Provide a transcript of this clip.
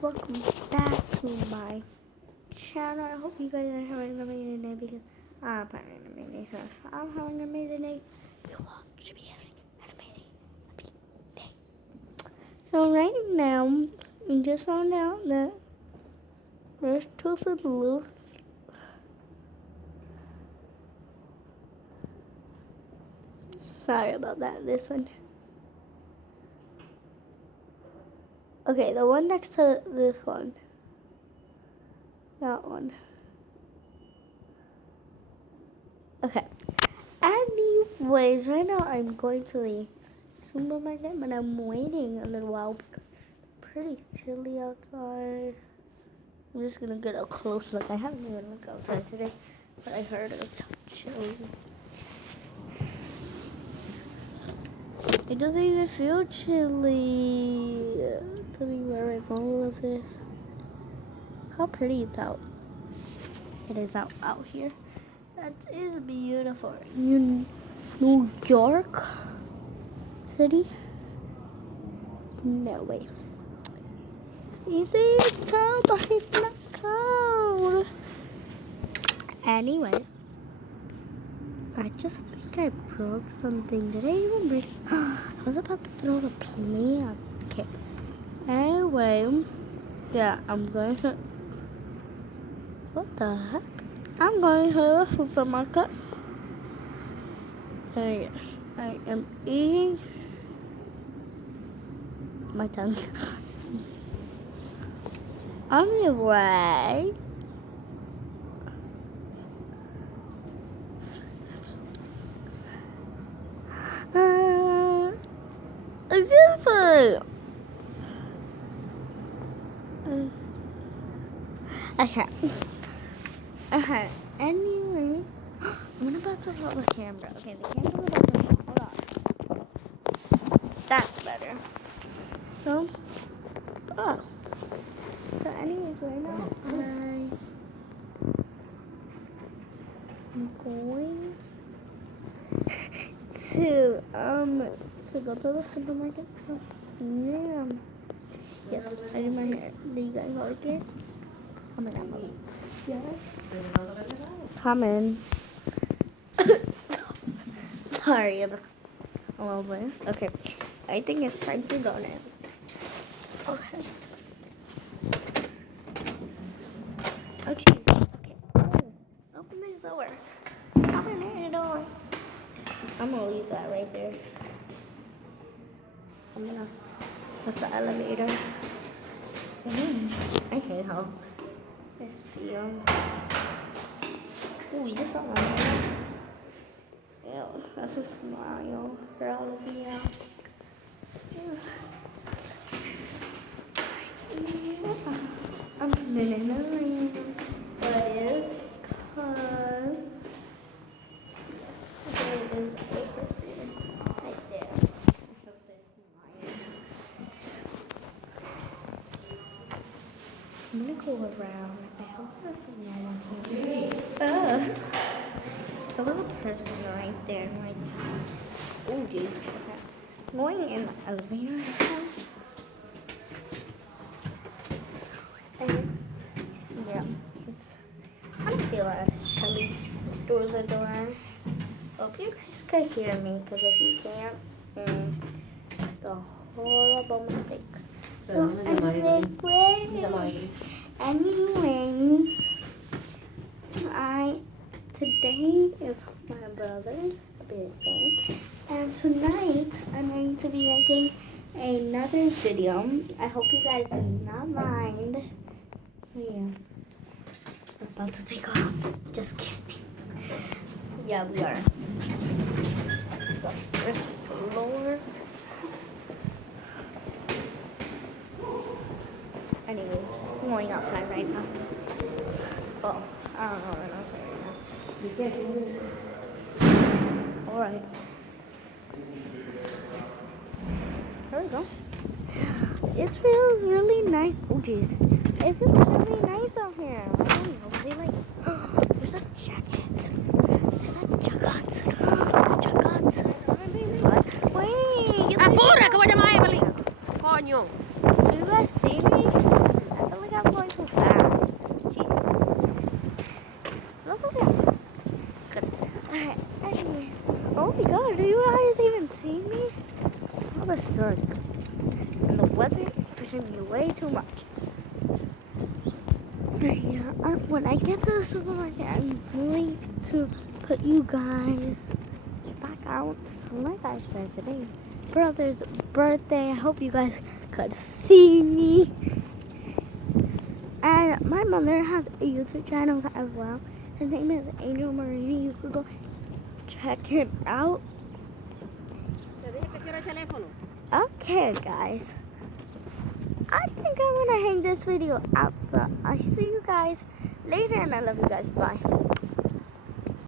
welcome back to my channel. I hope you guys are having an amazing day because I'm having an amazing day. So if I'm having an amazing day, you all should be having an amazing day. So right now, we just found out that there's Tilted loose. Sorry about that, this one. Okay, the one next to this one. That one. Okay. Anyways, right now I'm going to the supermarket, but I'm waiting a little while because it's pretty chilly outside. I'm just gonna get a close look. I haven't even looked outside today, but I heard it's chilly. It doesn't even feel chilly to be wearing all of this. How pretty it's out. It is out here. That is beautiful. New York City? No way. You see, it's cold, but it's not cold. Anyway, I just think I broke something. Did I even break? I was about to throw the plate up. Okay. Anyway, yeah, I'm going to. What the heck? I'm going to the supermarket. Yes, I am eating my tongue. Anyway, it's different. Okay. Anyway, I'm about to hold the camera. Okay, the camera's about to hold on. That's better. So, So anyways, right now I'm going to go to the supermarket. So yeah. Yes, I did my hair. Do you guys like it? Comment down below. Yes. Comment. Sorry about all this. Okay. I think it's time to go now. Okay. Oh, geez. Okay. Open this door. Open the door. I'm gonna leave that right there. I'm gonna. That's the elevator. I can't help. This feel. Ooh, you just saw my hair. Ew, that's a smile for all of you. I'm spinning the ring. But it is because there is a person right there. I'm gonna go around. I hope there's no one here. There was a person right there. Like, oh, geez. Okay. I'm going in the elevator right now. And yeah, I don't feel as chilly door to door. Hope you guys can hear me, because if you can't, it's a horrible mistake. So anyways, today is my brother's birthday, and tonight I'm going to be making another video. I hope you guys do not mind. So yeah, we're about to take off. Just kidding. Yeah, we are. The first floor. Anyway, I'm going outside right now. Oh, I don't know what I'm outside right now. Alright. There we go. It feels really nice. Oh, jeez. It feels really nice out here. I don't know. They like, there's a jacket. There's a jacket. Wait. Apura, que voy a llamar a Evelyn. Coño. Do you guys see me? dark. And the weather is pushing me way too much. Yeah, when I get to the supermarket, I'm going to put you guys back out. Like I said, today, brother's birthday. I hope you guys could see me. And my mother has a YouTube channel as well. His name is Angel Marini. You could go check him out. Okay, guys. I think I'm gonna hang this video out. So I'll see you guys later, and I love you guys. Bye.